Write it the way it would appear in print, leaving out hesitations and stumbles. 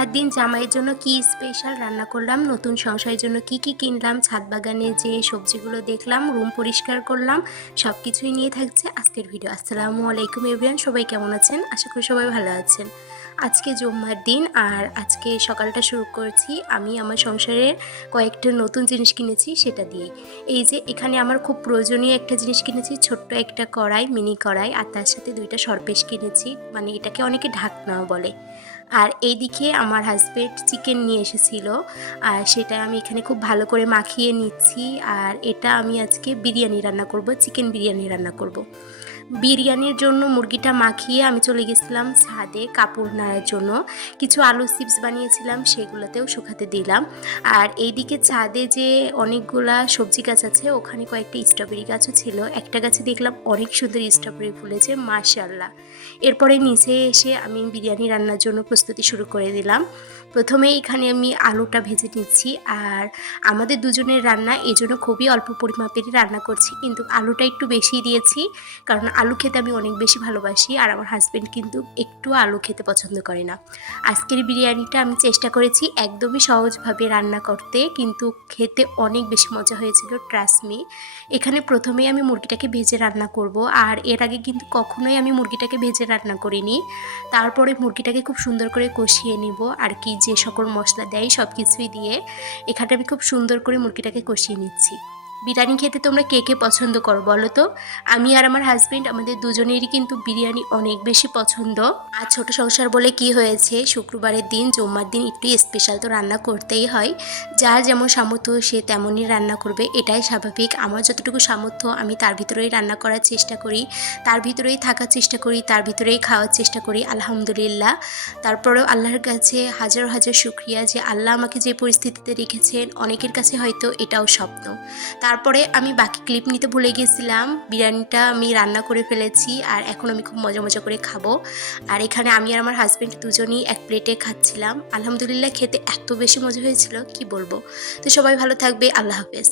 জুম্মার দিন জামাইয়ের জন্য কি স্পেশাল রান্না করলাম, নতুন সংসারের জন্য কি কি কিনলাম, ছাদ বাগানে যে সবজিগুলো দেখলাম, রুম পরিষ্কার করলাম, সব কিছুই নিয়ে থাকছে আজকের ভিডিও। আসসালামু আলাইকুম এভরিওয়ান, সবাই কেমন আছেন? আশা করি সবাই ভালো আছেন। আজকে জুম্মার দিন আর আজকে সকালটা শুরু করছি আমি আমার সংসারের কয়েকটা নতুন জিনিস কিনেছি সেটা দিয়ে। এই যে এখানে আমার খুব প্রয়োজনীয় একটা জিনিস কিনেছি, ছোট্ট একটা কড়াই, মিনি কড়াই, আর তার সাথে দুইটা সরপেশ কিনেছি, মানে এটাকে অনেকে ঢাকনাও বলে। আর এইদিকে আমার হাজব্যান্ড চিকেন নিয়ে এসেছিল, আর সেটা আমি এখানে খুব ভালো করে মাখিয়ে নিচ্ছি। আর এটা আমি আজকে বিরিয়ানি রান্না করব, চিকেন বিরিয়ানি রান্না করব। বিরিয়ানির জন্য মুরগিটা মাখিয়ে আমি চলে গেছিলাম ছাদে কাপড় নাড়ার জন্য। কিছু আলু চিপস বানিয়েছিলাম, সেগুলোতেও শুকাতে দিলাম। আর এইদিকে ছাদে যে অনেকগুলা সবজি গাছ আছে, ওখানে কয়েকটা স্ট্রবেরি গাছও ছিল। একটা গাছে দেখলাম অনেক সুন্দর স্ট্রবেরি ফুলেছে, মাশাআল্লাহ। এরপরে নিচে এসে আমি বিরিয়ানি রান্নার জন্য প্রস্তুতি শুরু করে দিলাম। প্রথমেই এখানে আমি আলুটা ভেজে নিচ্ছি। আর আমাদের দুজনের রান্না, এজন্য খুবই অল্প পরিমাপেরই রান্না করছি, কিন্তু আলুটা একটু বেশি দিয়েছি, কারণ আলু খেতে আমি অনেক বেশি ভালোবাসি। আর আমার হাজব্যান্ড কিন্তু একটু আলু খেতে পছন্দ করে না। আজকের বিরিয়ানিটা আমি চেষ্টা করেছি একদমই সহজভাবে রান্না করতে, কিন্তু খেতে অনেক বেশি মজা হয়েছিল, ট্রাস্ট মি। এখানে প্রথমেই আমি মুরগিটাকে ভেজে রান্না করব, আর এর আগে কিন্তু কখনোই আমি মুরগিটাকে ভেজে রান্না করিনি। তারপরে মুরগিটাকে খুব সুন্দর করে কষিয়ে নিব, আর কি যে সকল মশলা দেয় সব কিছুই দিয়ে এখানে আমি খুব সুন্দর করে মুরগিটাকে কষিয়ে নিচ্ছি। বিরিয়ানি খেতে তোমরা কে কে পছন্দ করো বলো তো? আমি আর আমার হাজব্যান্ড আমাদের দুজনেরই কিন্তু বিরিয়ানি অনেক বেশি পছন্দ। আর ছোট সংসার বলে কি হয়েছে, শুক্রবারের দিন, জুম্মার দিন একটু স্পেশাল তো রান্না করতেই হয়। যার যেমন সামর্থ্য সে তেমনই রান্না করবে, এটাই স্বাভাবিক। আমার যতটুকু সামর্থ্য আমি তার ভিতরেই রান্না করার চেষ্টা করি, তার ভিতরেই থাকার চেষ্টা করি, তার ভিতরেই খাওয়ার চেষ্টা করি, আলহামদুলিল্লাহ। তারপরেও আল্লাহর কাছে হাজার হাজার শুকরিয়া যে আল্লাহ আমাকে যে পরিস্থিতিতে রেখেছেন, অনেকের কাছে হয়তো এটাও স্বপ্ন। তারপরে আমি বাকি ক্লিপ নিতে ভুলে গেছিলাম, বিরিয়ানিটা আমি রান্না করে ফেলেছি আর এখন আমি খুব মজা মজা করে খাবো। আর এখানে আমি আর আমার হাজব্যান্ড দুজনেই এক প্লেটে খাচ্ছিলাম। আলহামদুলিল্লাহ, খেতে এত বেশি মজা হয়েছিল কি বলবো। তো সবাই ভালো থাকবে, আল্লাহ হাফেজ।